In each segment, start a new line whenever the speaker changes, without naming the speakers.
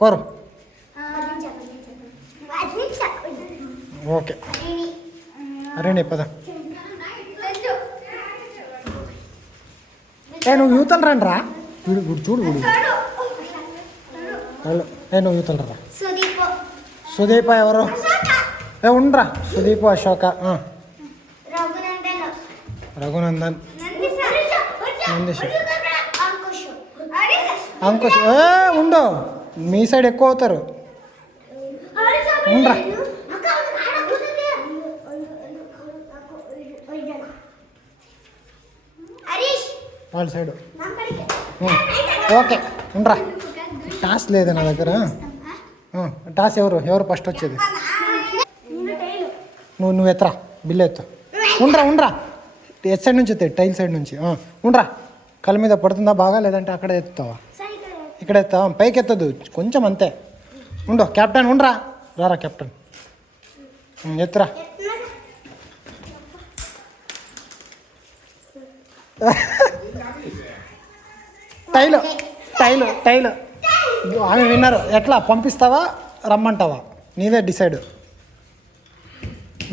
కోరు ఓకే. అరే పద. ఏ నువ్వు యూతలు రండి రా వీడు వీడు చూడు. వీడు హలో. ఏ నువ్వు యూతలు రా.
సుదీప్.
ఎవరు? ఏ ఉండరా. సుదీప్ అశోక.
రఘునందన్.
నందీశ్.
అంకుష్.
ఏ ఉండు. మీ సైడ్ ఎక్కువ అవుతారు. ఉండరా వాళ్ళ సైడ్. ఓకే ఉండరా టాస్ లేదు నా దగ్గర. టాస్ ఎవరు? ఎవరు ఫస్ట్ వచ్చేది? నువ్వు నువ్వు ఎత్తరా? బిల్లు ఎత్తు. ఉండరా ఉండరా ఎట్ సైడ్ నుంచి ఎత్తాయి టైల్ సైడ్ నుంచి. ఉండరా కళ్ళ మీద పడుతుందా బాగా? లేదంటే అక్కడ ఎత్తుతావా? ఇక్కడ పైకి ఎత్తదు కొంచెం అంతే. ఉండు కెప్టెన్ ఉండరా. రారా కెప్టెన్ ఎత్తురా. టైలు టైలు టైలు. ఆమె విన్నారు. ఎట్లా పంపిస్తావా? రమ్మంటావా? నీదే డిసైడ్.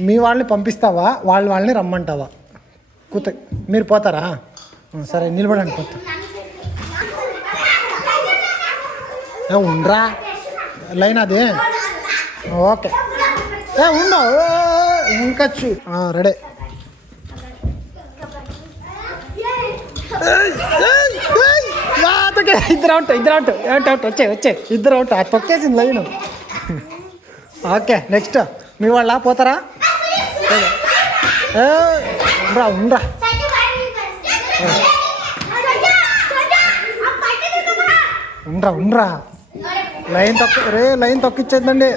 మీ వాళ్ళని పంపిస్తావా? వాళ్ళ వాళ్ళని రమ్మంటావా? కూత మీరు పోతారా? సరే నిలబడండి పోతా. ఏ ఉండరా. లైన్ అది. ఓకే. ఏ ఉండు. ఏ, ఇంకా చూ. రెడీ. ఇద్దరు అవుట్ ఇద్దరు అవుట్ అవుట్ అవుట్ వచ్చే వచ్చే. ఇద్దరు అవుట్ ఆ తొక్కేసింది లైన్. Okay next. మీ వాళ్ళ పోతారా? ఏ, ఉండరా ఉండరా. ఉండరా ఉండరా. లైన్ తొక్క రే లైన్ తొక్కిచ్చేద్దండి.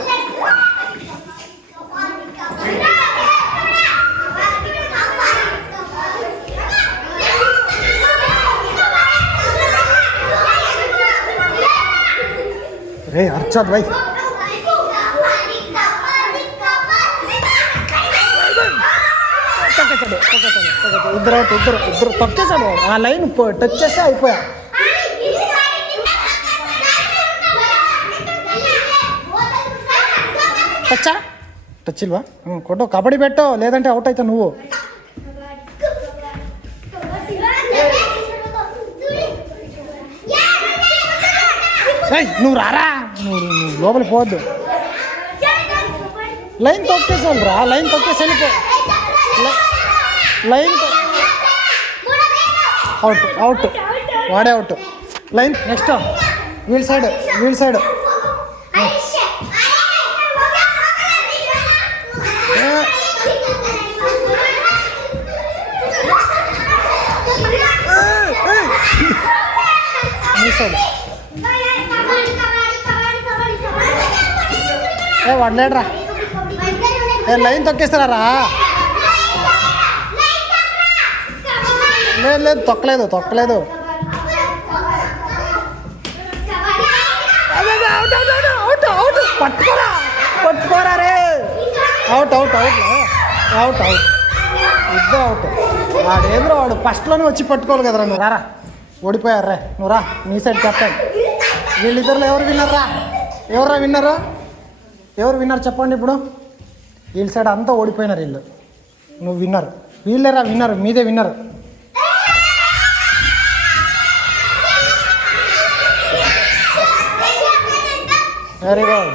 రే అర్చద్ భాయ్ ఇద్దరు ఇద్దరు ఇద్దరు తొక్కేసాడు ఆ లైన్ టచ్ చేస్తే అయిపోయా. టచ్చా టచ్ ఇల్వా? కొట్టు. కబడ్డీ పెట్టో. లేదంటే అవుట్ అవుతావు నువ్వు. నువ్వు రారా? నువ్వు నువ్వు పోవద్దు. లైన్ తొక్కేసాను రా. లైన్ తొక్కేసి వెళ్ళిపో లైన్ అవుట్ అవుట్. వాడే out. Line next. Wheel side wheel side మీ సైడ్ ఏ వాడు ఏ లైన్ తొక్కేస్తారా లేదు లేదు తొక్కలేదు తొక్కలేదు. పట్టుకోరా పట్టుకోరా రే. Out out out out out. ఇద్దరు అవుట్. వాడు ఏంద్రో వాడు ఫస్ట్లోనే వచ్చి పట్టుకోవాలి కదరా నువ్వు. రారా. ఓడిపోయారు రే. నువ్వు రా నీ సైడ్ కెప్టెన్ వీళ్ళిద్దరు ఎవరు విన్నారా రా ఎవరా విన్నరు? ఎవరు విన్నర్ చెప్పండి ఇప్పుడు? వీళ్ళ సైడ్ అంతా ఓడిపోయినారు వీళ్ళు. నువ్వు విన్నర్. వీళ్ళేరా విన్నర్ మీదే విన్నర్. Very good